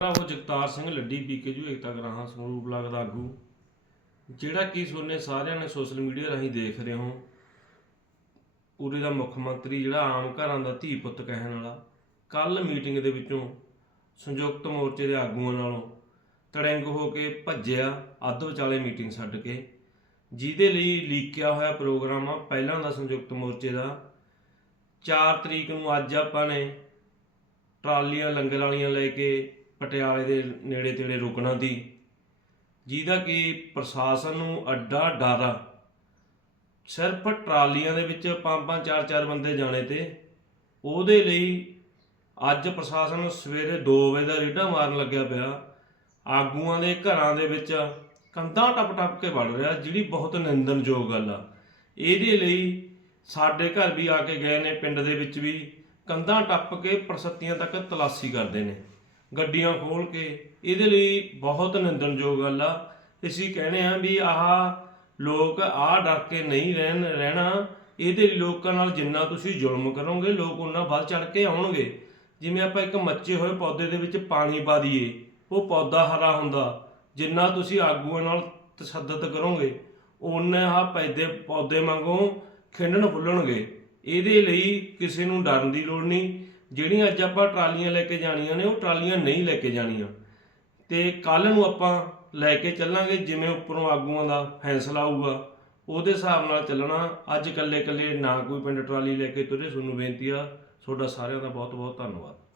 ਉਹ Jagtar Singh Laddi BKU Ekta Ugrahan Sangrur block ਦਾ ਆਗੂ ਜਿਹੜਾ ਕਿ ਸੋਨੇ ਸਾਰਿਆਂ ਨੇ ਸੋਸ਼ਲ ਮੀਡੀਆ ਰਾਹੀਂ ਦੇਖ ਰਹੇ ਹੋ। ਪੂਰੇ ਦਾ ਮੁੱਖ ਮੰਤਰੀ ਜਿਹੜਾ ਆਮ ਘਰਾਂ ਦਾ ਧੀ ਪੁੱਤ ਕਹਿਣ ਵਾਲਾ। ਕੱਲ ਮੀਟਿੰਗ ਦੇ ਵਿੱਚੋਂ ਸੰਯੁਕਤ ਮੋਰਚੇ ਦੇ ਆਗੂਆਂ ਨਾਲੋਂ ਤੜੰਗ ਹੋ ਕੇ ਭੱਜਿਆ ਅੱਧ ਵਿਚਾਲੇ ਮੀਟਿੰਗ ਛੱਡ ਕੇ। ਜਿਹਦੇ ਲਈ ਲੀਕਿਆ ਹੋਇਆ ਪ੍ਰੋਗਰਾਮ ਆ, ਪਹਿਲਾਂ ਦਾ ਸੰਯੁਕਤ ਮੋਰਚੇ ਦਾ। 4 ਤਰੀਕ ਨੂੰ ਅੱਜ ਆਪਾਂ ਨੇ ਟਰਾਲੀਆਂ, ਲੰਗਰ ਵਾਲੀਆਂ ਲੈ ਕੇ ਪਟਿਆਲੇ ਦੇ ਨੇੜੇ ਤੇੜੇ ਰੁਕਣਾ ਦੀ ਜਿਹਦਾ ਕਿ ਪ੍ਰਸ਼ਾਸਨ ਨੂੰ ਅੱਡਾ ਡਰ ਆ। ਸਿਰਫ ਟਰਾਲੀਆਂ ਦੇ ਵਿੱਚ ਪੰਜ ਪੰਜ ਚਾਰ ਚਾਰ ਬੰਦੇ ਜਾਣੇ ਤੇ। ਉਹਦੇ ਲਈ ਅੱਜ ਪ੍ਰਸ਼ਾਸਨ ਸਵੇਰੇ 2 ਵਜੇ ਦਾ ਰੇਡਾ ਮਾਰਨ ਲੱਗਿਆ ਪਿਆ। ਆਗੂਆਂ ਦੇ ਘਰਾਂ ਦੇ ਵਿੱਚ ਕੰਧਾਂ ਟੱਪ ਟੱਪ ਕੇ ਵੜ ਰਿਹਾ, ਜਿਹੜੀ ਬਹੁਤ ਨਿੰਦਣਯੋਗ ਗੱਲ ਆ। ਇਹਦੇ ਲਈ ਸਾਡੇ ਘਰ ਵੀ ਆ ਕੇ ਗਏ ਨੇ, ਪਿੰਡ ਦੇ ਵਿੱਚ ਵੀ ਕੰਧਾਂ ਟੱਪ ਕੇ ਪ੍ਰਸਤੀਆਂ ਤੱਕ ਤਲਾਸ਼ੀ ਕਰਦੇ ਨੇ। ਗੱਡੀਆਂ ਖੋਲ ਕੇ, ਇਹਦੇ ਲਈ ਬਹੁਤ ਨਿੰਦਣਯੋਗ ਗੱਲ ਆ। ਅਸੀਂ ਕਹਿੰਦੇ ਆ ਵੀ ਆਹ ਲੋਕ ਆਹ ਡਰ ਕੇ ਨਹੀਂ ਰਹਿਣ, ਰਹਿਣਾ। ਇਹਦੇ ਲੋਕਾਂ ਨਾਲ ਜਿੰਨਾ ਤੁਸੀਂ ਜ਼ੁਲਮ ਕਰੋਗੇ, ਲੋਕ ਉਹਨਾਂ ਵੱਧ ਚੜ ਕੇ ਆਉਣਗੇ। ਜਿਵੇਂ ਆਪਾਂ ਇੱਕ ਮੱਚੇ ਹੋਏ ਪੌਦੇ ਦੇ ਵਿੱਚ ਪਾਣੀ ਪਾ ਦਈਏ, ਉਹ ਪੌਦਾ ਹਰਾ ਹੁੰਦਾ। ਜਿੰਨਾ ਤੁਸੀਂ ਆਗੂਆਂ ਨਾਲ ਤਸ਼ੱਦਦ ਕਰੋਗੇ ਉਹਨੇ ਆਹ ਪੈਦੇ ਪੌਦੇ ਵਾਂਗੂ ਖਿੰਡਣ ਫੁੱਲਣਗੇ। ਇਹਦੇ ਲਈ ਕਿਸੇ ਨੂੰ ਡਰਨ ਦੀ ਲੋੜ ਨਹੀਂ। ਜਿਹੜੀਆਂ ਅੱਜ ਆਪਾਂ ਟਰਾਲੀਆਂ ਲੈ ਕੇ ਜਾਣੀਆਂ ਨੇ, ਉਹ ਟਰਾਲੀਆਂ ਨਹੀਂ ਲੈ ਕੇ ਜਾਣੀਆਂ। ਤੇ ਕੱਲ ਨੂੰ ਆਪਾਂ ਲੈ ਕੇ ਚੱਲਾਂਗੇ, ਜਿਵੇਂ ਉੱਪਰੋਂ ਆਗੂਆਂ ਦਾ ਫੈਸਲਾ ਆਊਗਾ, ਉਹਦੇ ਹਿਸਾਬ ਨਾਲ ਚੱਲਣਾ। ਅੱਜ ਇਕੱਲੇ ਇਕੱਲੇ ਨਾ ਕੋਈ ਪਿੰਡ ਟਰਾਲੀ ਲੈ ਕੇ ਤੁਰੇ, ਤੁਹਾਨੂੰ ਬੇਨਤੀ ਆ। ਤੁਹਾਡਾ ਸਾਰਿਆਂ ਦਾ ਬਹੁਤ ਬਹੁਤ ਧੰਨਵਾਦ।